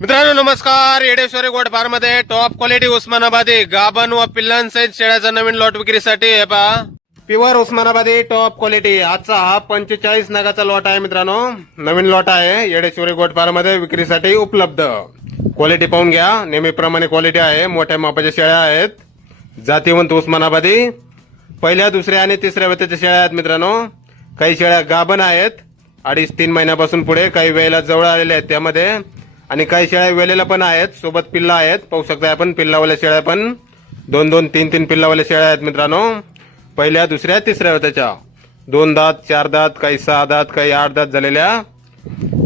मित्रांनो नमस्कार. Yedeshwari goat farm मध्ये टॉप क्वालिटी उस्मानाबादी गाभण व पिल्लांसहित शेळ्याचा नवीन लॉट विक्रीसाठी हे पहा. प्युअर उस्मानाबादी टॉप क्वालिटी. आजचा हा 45 नगाचा लॉट आहे मित्रांनो. नवीन लॉट आहे येडेश्वरी गोट फार्म मध्ये विक्रीसाठी उपलब्ध. क्वालिटी पाहून घ्या. नेहमीप्रमाणे क्वालिटी आहे. मोठ्या मापाच्या शेळ्या आहेत. जातीवंत उस्मानाबादी. पहिल्या दुसऱ्या आणि तिसऱ्या वेताच्या शेळ्या आहेत मित्रांनो. काही शेळ्या गाभण आहेत 2.5-3 महिन्यापासून पुढे. काही वेळेला जवळ आलेल्या आहेत त्यामध्ये. आणि काही शेळ्या वेलेल्या पण आहेत. सोबत पिल्ला आहेत. पाहू शकता आपण पिल्लावाल्या शेळ्या पण 2-2, 3-3 पिल्लावाल्या शेळ्या आहेत मित्रांनो. पहिल्या दुसऱ्या तिसऱ्या वेताच्या 2 दात 4 दात, काही 6 दात, काही 8 दात झालेल्या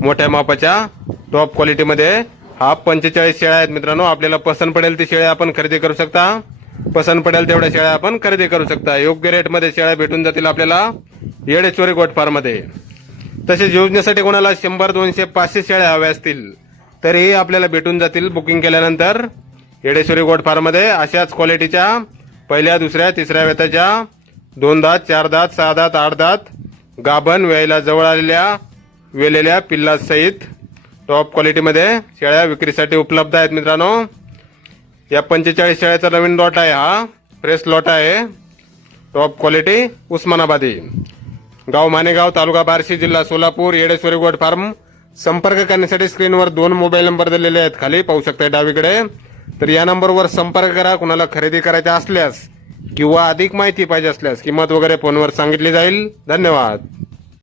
मोठ्या मापाच्या टॉप क्वालिटीमध्ये हा 45 शेळ्या आहेत मित्रांनो. आपल्याला पसंत पडेल ती शेळ्या आपण खरेदी करू शकता. पसंत पडेल तेवढ्या शेळ्या आपण खरेदी करू शकता. योग्य रेटमध्ये शेळ्या भेटून जातील आपल्याला येडेश्वरी गोट फार्म मध्ये. तसेच योजनेसाठी कोणाला 100, 200, 500 शेळ्या हव्या असतील तरी आपल्याला भेटून जातील बुकिंग केल्यानंतर येडेश्वरी गोट फार्म मध्ये. अशाच क्वालिटीच्या पहिल्या दुसऱ्या तिसऱ्या वेताच्या 2 दात 4 दात 6 दात 8 दात गाभण वेळेला जवळ आलेल्या वेलेल्या पिल्ला सहित टॉप क्वालिटीमध्ये शेळ्या विक्रीसाठी उपलब्ध आहेत मित्रांनो. या 45 शेळ्याचा नवीन लॉट आहे. हा फ्रेश लॉट आहे. टॉप क्वालिटी उस्मानाबादी. गाव मानेगाव, तालुका बार्शी, जिल्हा सोलापूर. Yedeshwari goat farm. संपर्क करण्यासाठी स्क्रीनवर 2 मोबाईल नंबर दिलेले आहेत. खाली पाहू शकता डावीकडे. तर या नंबरवर संपर्क करा. कुणाला खरेदी करायच्या असल्यास किंवा अधिक माहिती पाहिजे असल्यास किंमत वगैरे फोनवर सांगितली जाईल. धन्यवाद.